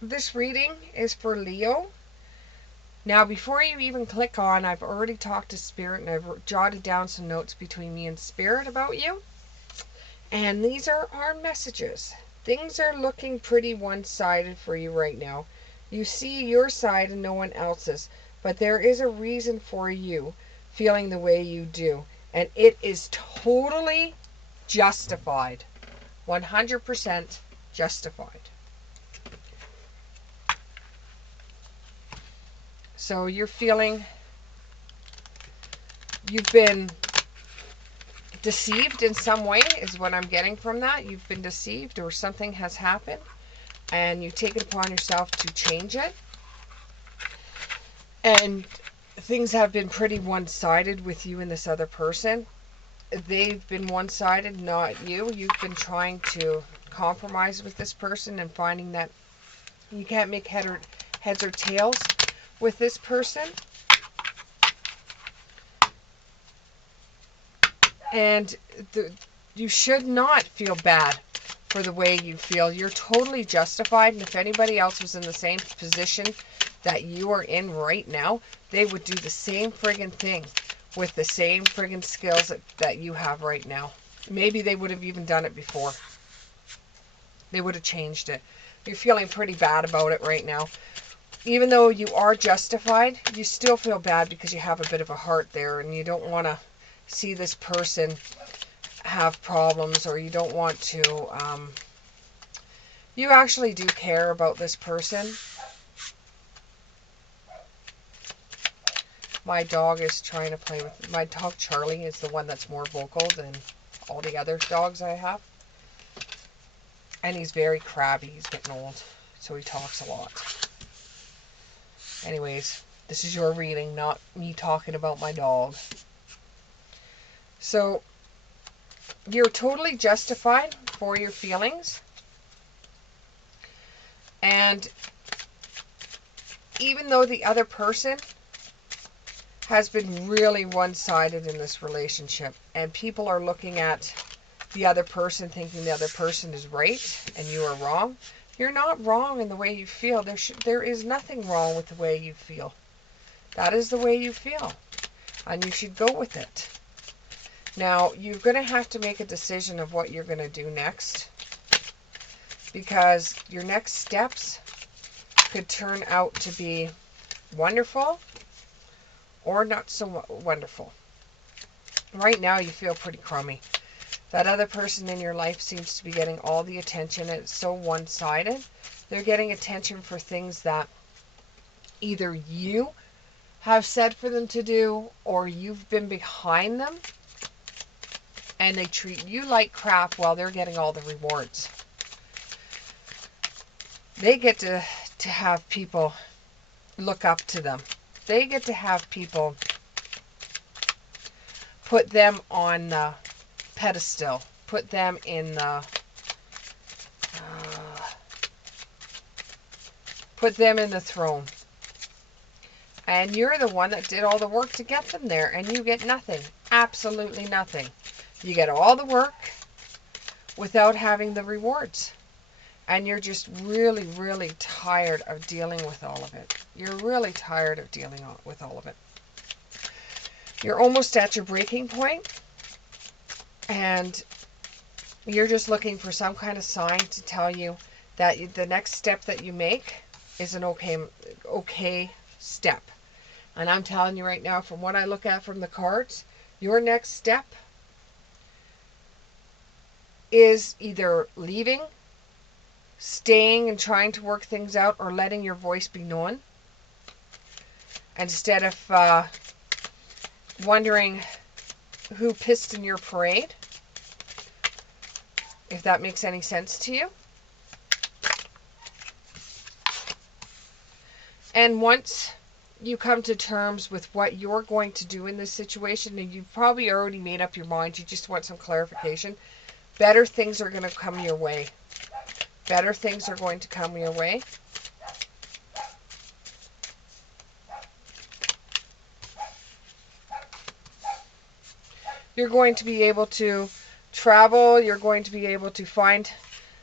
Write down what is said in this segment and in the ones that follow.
This reading is for Leo. Now, before you even click on, I've already talked to Spirit and I've jotted down some notes between me and Spirit about you. And these are our messages. Things are looking pretty one-sided for you right now. You see your side and no one else's. But there is a reason for you feeling the way you do. And it is totally justified. 100% justified. So you're feeling you've been deceived in some way is what I'm getting from that. You've been deceived or something has happened and you take it upon yourself to change it. And things have been pretty one-sided with you and this other person. They've been one-sided, not you. You've been trying to compromise with this person and finding that you can't make heads or tails with this person. And you should not feel bad for the way you feel. You're totally justified. And if anybody else was in the same position that you are in right now, they would do the same friggin' thing with the same friggin' skills that you have right now. Maybe they would have even done it before. They would have changed it. You're feeling pretty bad about it right now. Even though you are justified, you still feel bad because you have a bit of a heart there and you don't want to see this person have problems, or you don't want to, you actually do care about this person. My dog is trying to play with, my dog Charlie is the one that's more vocal than all the other dogs I have. And he's very crabby, he's getting old, so he talks a lot. Anyways, this is your reading, not me talking about my dog. So, you're totally justified for your feelings. And even though the other person has been really one-sided in this relationship, and people are looking at the other person thinking the other person is right and you are wrong, you're not wrong in the way you feel. There is nothing wrong with the way you feel. That is the way you feel. And you should go with it. Now, you're going to have to make a decision of what you're going to do next, because your next steps could turn out to be wonderful or not so wonderful. Right now, you feel pretty crummy. That other person in your life seems to be getting all the attention. It's so one-sided. They're getting attention for things that either you have said for them to do or you've been behind them. And they treat you like crap while they're getting all the rewards. They get to have people look up to them. They get to have people put them on the pedestal. Put them in the... put them in the throne. And you're the one that did all the work to get them there. And you get nothing. Absolutely nothing. You get all the work without having the rewards. And you're just really, really tired of dealing with all of it. You're really tired of dealing with all of it. You're almost at your breaking point. And you're just looking for some kind of sign to tell you that the next step that you make is an okay step. And I'm telling you right now, from what I look at from the cards, your next step is either leaving, staying and trying to work things out, or letting your voice be known. Instead of wondering who pissed in your parade, if that makes any sense to you. And once you come to terms with what you're going to do in this situation, and you've probably already made up your mind, you just want some clarification, better things are going to come your way. Better things are going to come your way. You're going to be able to travel. You're going to be able to find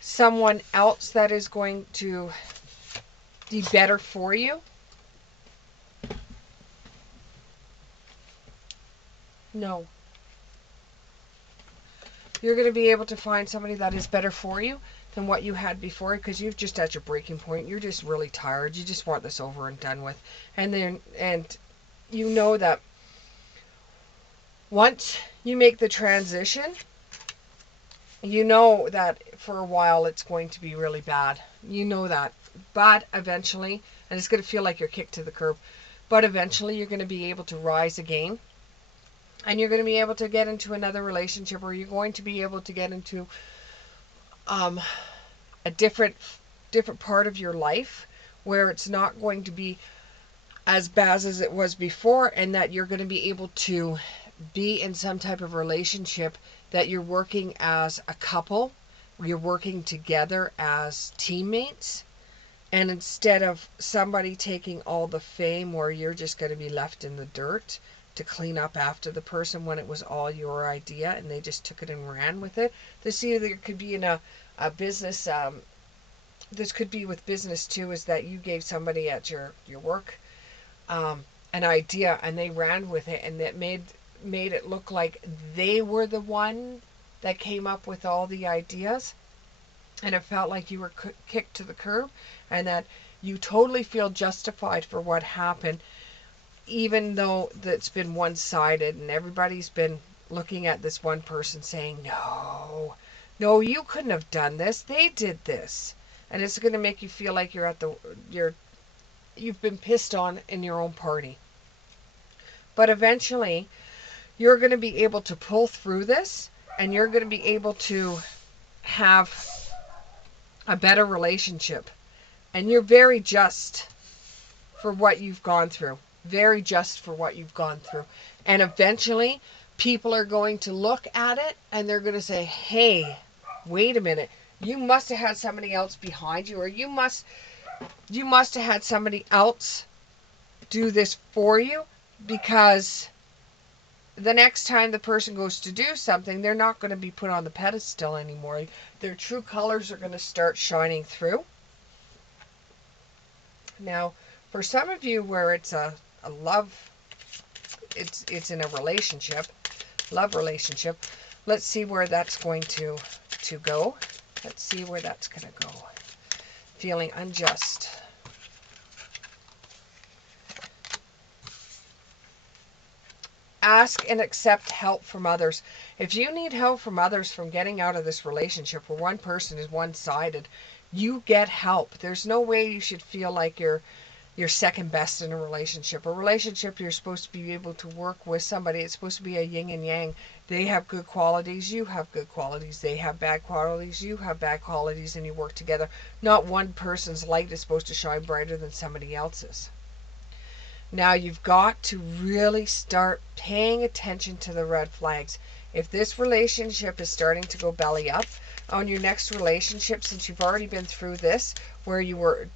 someone else that is going to be better for you? No. You're going to be able to find somebody that is better for you than what you had before, because you've just at your breaking point. You're just really tired. You just want this over and done with. And you know that once you make the transition, you know that for a while it's going to be really bad. You know that. But eventually, and it's going to feel like you're kicked to the curb, but eventually you're going to be able to rise again. And you're going to be able to get into another relationship, or you're going to be able to get into a different part of your life where it's not going to be as bad as it was before, and that you're going to be able to be in some type of relationship that you're working as a couple, you're working together as teammates, and instead of somebody taking all the fame where you're just going to be left in the dirt to clean up after the person when it was all your idea and they just took it and ran with it. This either could be in a business, this could be with business too, is that you gave somebody at your work an idea and they ran with it, and that made it look like they were the one that came up with all the ideas, and it felt like you were kicked to the curb, and that you totally feel justified for what happened, even though that's been one-sided, and everybody's been looking at this one person saying, no, you couldn't have done this, they did this. And it's going to make you feel like you've been pissed on in your own party. But eventually you're going to be able to pull through this, and you're going to be able to have a better relationship. And you're very just for what you've gone through. Very just for what you've gone through. And eventually people are going to look at it and they're going to say, hey, wait a minute. You must have had somebody else behind you, or you must have had somebody else do this for you, because the next time the person goes to do something, they're not going to be put on the pedestal anymore. Their true colors are going to start shining through. Now, for some of you where it's a love, it's in a relationship, love relationship, let's see where that's going to go. Let's see where that's going to go. Feeling unjust. Ask and accept help from others. If you need help from others from getting out of this relationship where one person is one-sided, you get help. There's no way you should feel like you're second best in a relationship. A relationship, you're supposed to be able to work with somebody. It's supposed to be a yin and yang. They have good qualities, you have good qualities. They have bad qualities, you have bad qualities, and you work together. Not one person's light is supposed to shine brighter than somebody else's. Now you've got to really start paying attention to the red flags. If this relationship is starting to go belly up, on your next relationship, since you've already been through this, where you're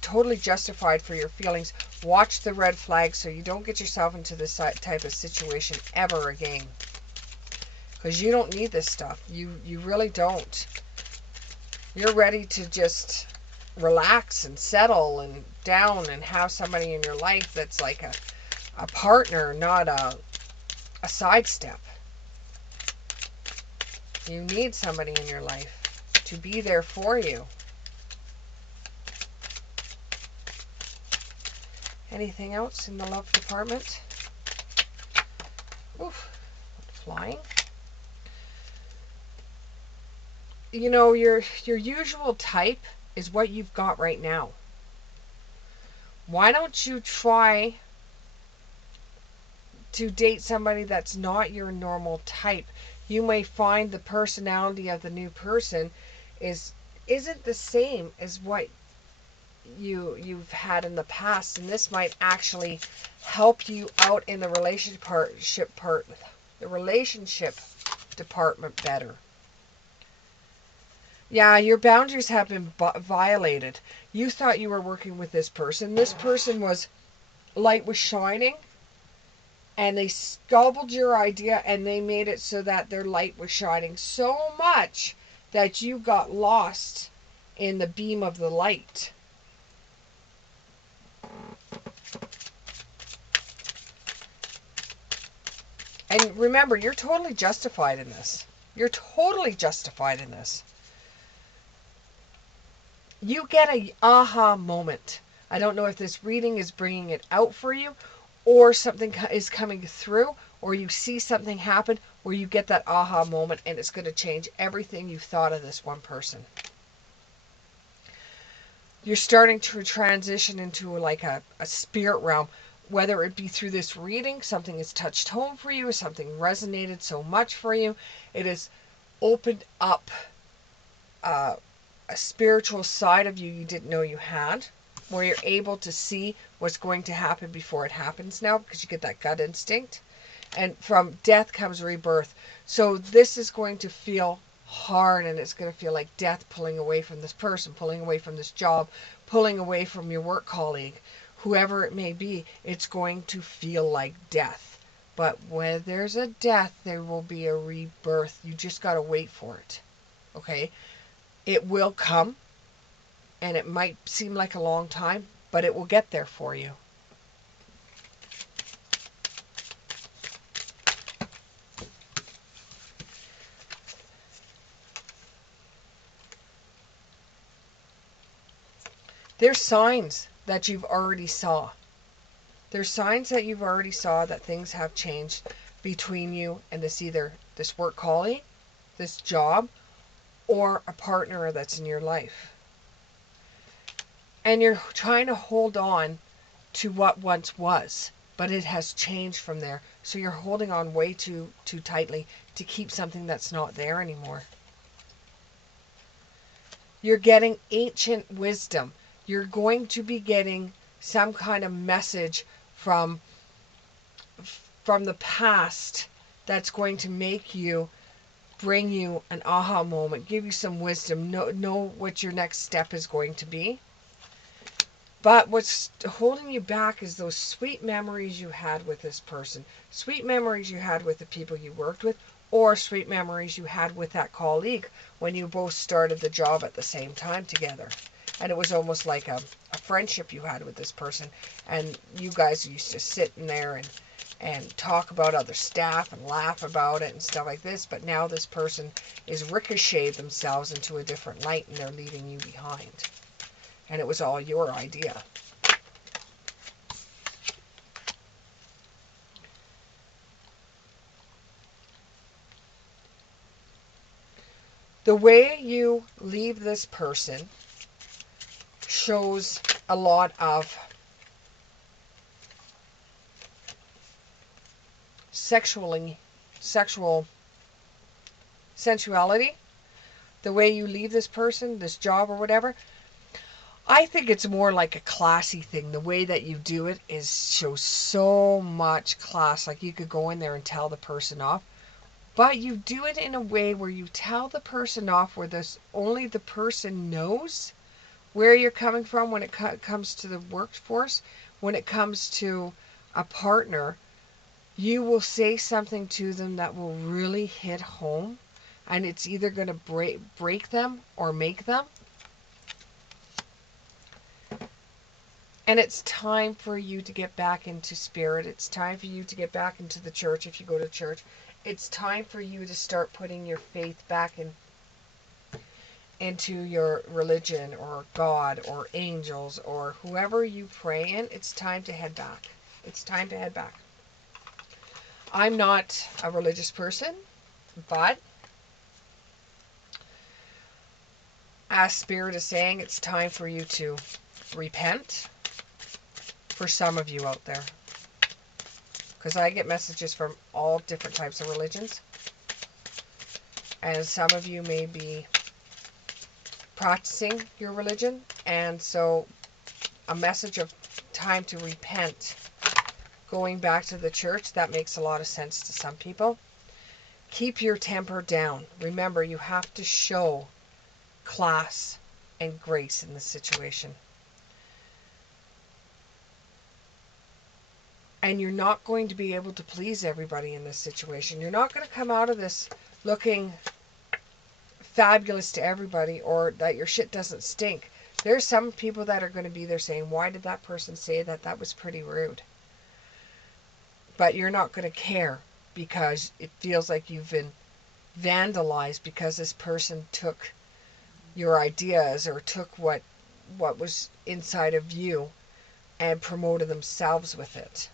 totally justified for your feelings, watch the red flags so you don't get yourself into this type of situation ever again. Because you don't need this stuff. You really don't. You're ready to just relax and settle and down and have somebody in your life that's like a partner, not a sidestep. You need somebody in your life to be there for you. Anything else in the love department? Oof, flying. You know, your usual type is what you've got right now. Why don't you try to date somebody that's not your normal type? You may find the personality of the new person isn't the same as what you've had in the past, and this might actually help you out in the relationship department better. Yeah, your boundaries have been violated. You thought you were working with this person. This person light was shining, and they gobbled your idea, and they made it so that their light was shining so much that you got lost in the beam of the light. And remember, you're totally justified in this. You're totally justified in this. You get a aha moment. I don't know if this reading is bringing it out for you, or something is coming through, or you see something happen where you get that aha moment, and it's going to change everything you've thought of this one person. You're starting to transition into like a spirit realm, whether it be through this reading, something has touched home for you, something resonated so much for you. It has opened up a spiritual side of you didn't know you had, where you're able to see what's going to happen before it happens now, because you get that gut instinct. And from death comes rebirth. So this is going to feel hard, and it's going to feel like death, pulling away from this person, pulling away from this job, pulling away from your work colleague, whoever it may be. It's going to feel like death. But when there's a death, there will be a rebirth. You just got to wait for it. Okay? It will come, and it might seem like a long time, but it will get there for you. There's signs that you've already saw. There's signs that you've already saw that things have changed between you and either this work colleague, this job, or a partner that's in your life. And you're trying to hold on to what once was, but it has changed from there. So you're holding on way too tightly to keep something that's not there anymore. You're getting ancient wisdom. You're going to be getting some kind of message from the past that's going to bring you an aha moment, give you some wisdom, know what your next step is going to be. But what's holding you back is those sweet memories you had with this person, sweet memories you had with the people you worked with, or sweet memories you had with that colleague when you both started the job at the same time together. And it was almost like a friendship you had with this person, and you guys used to sit in there and talk about other staff and laugh about it and stuff like this. But now this person is ricocheted themselves into a different light, and they're leaving you behind. And it was all your idea. The way you leave this person shows a lot of sexual sensuality. The way you leave this person, this job or whatever, I think it's more like a classy thing. The way that you do it shows so much class. Like you could go in there and tell the person off, but you do it in a way where you tell the person off where only the person knows where you're coming from when it comes to the workforce. When it comes to a partner, you will say something to them that will really hit home, and it's either going to break them or make them. And it's time for you to get back into spirit. It's time for you to get back into the church if you go to church. It's time for you to start putting your faith back into your religion or God or angels or whoever you pray in. It's time to head back. It's time to head back. I'm not a religious person, but as Spirit is saying, it's time for you to repent. For some of you out there, because I get messages from all different types of religions, and some of you may be practicing your religion, and so a message of time to repent, going back to the church, that makes a lot of sense to some people. Keep your temper down. Remember, you have to show class and grace in this situation. And you're not going to be able to please everybody in this situation. You're not going to come out of this looking fabulous to everybody, or that your shit doesn't stink. There's some people that are going to be there saying, why did that person say that? That was pretty rude. But you're not going to care, because it feels like you've been vandalized because this person took your ideas or took what was inside of you and promoted themselves with it.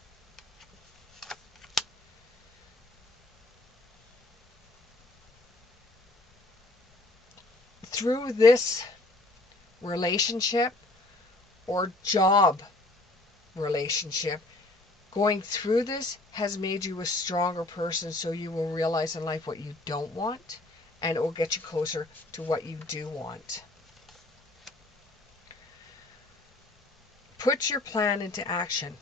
Through this relationship or job relationship, going through this has made you a stronger person, so you will realize in life what you don't want, and it will get you closer to what you do want. Put your plan into action.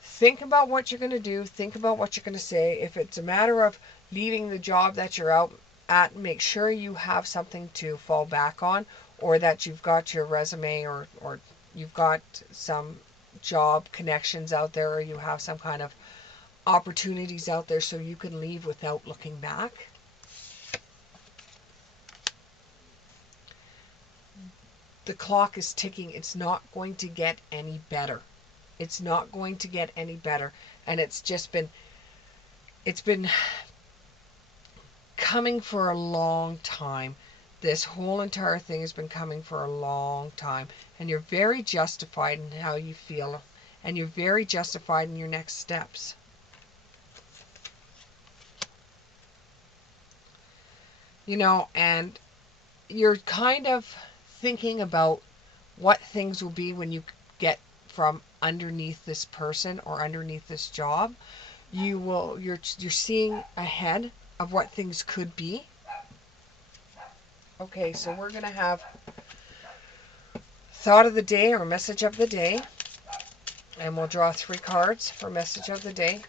Think about what you're going to do. Think about what you're going to say. If it's a matter of leaving the job that you're out at, make sure you have something to fall back on, or that you've got your resume, or you've got some job connections out there, or you have some kind of opportunities out there so you can leave without looking back. The clock is ticking. It's not going to get any better. It's not going to get any better. And it's been coming for a long time. This whole entire thing has been coming for a long time. And you're very justified in how you feel. And you're very justified in your next steps. You know, and you're kind of thinking about what things will be when you get from underneath this person or underneath this job. You're seeing ahead of what things could be. Okay, so we're going to have thought of the day or message of the day, and we'll draw 3 cards for message of the day,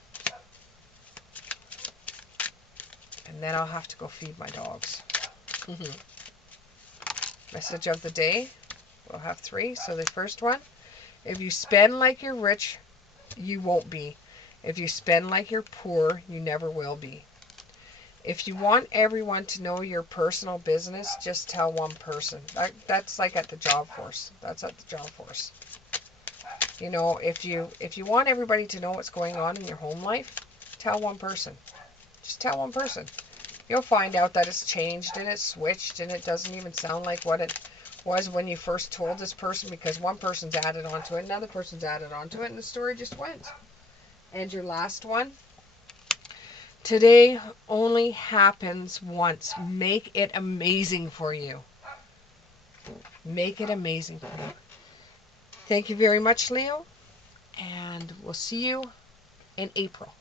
and then I'll have to go feed my dogs. Message of the day, we'll have 3. So the first one: if you spend like you're rich, you won't be. If you spend like you're poor, you never will be. If you want everyone to know your personal business, just tell one person. That's like at the job force. That's at the job force. You know, if you want everybody to know what's going on in your home life, tell one person. Just tell one person. You'll find out that it's changed and it's switched and it doesn't even sound like what it was when you first told this person, because one person's added onto it, another person's added onto it, and the story just went. And your last one: today only happens once. Make it amazing for you. Make it amazing for you. Thank you very much, Leo, and we'll see you in April.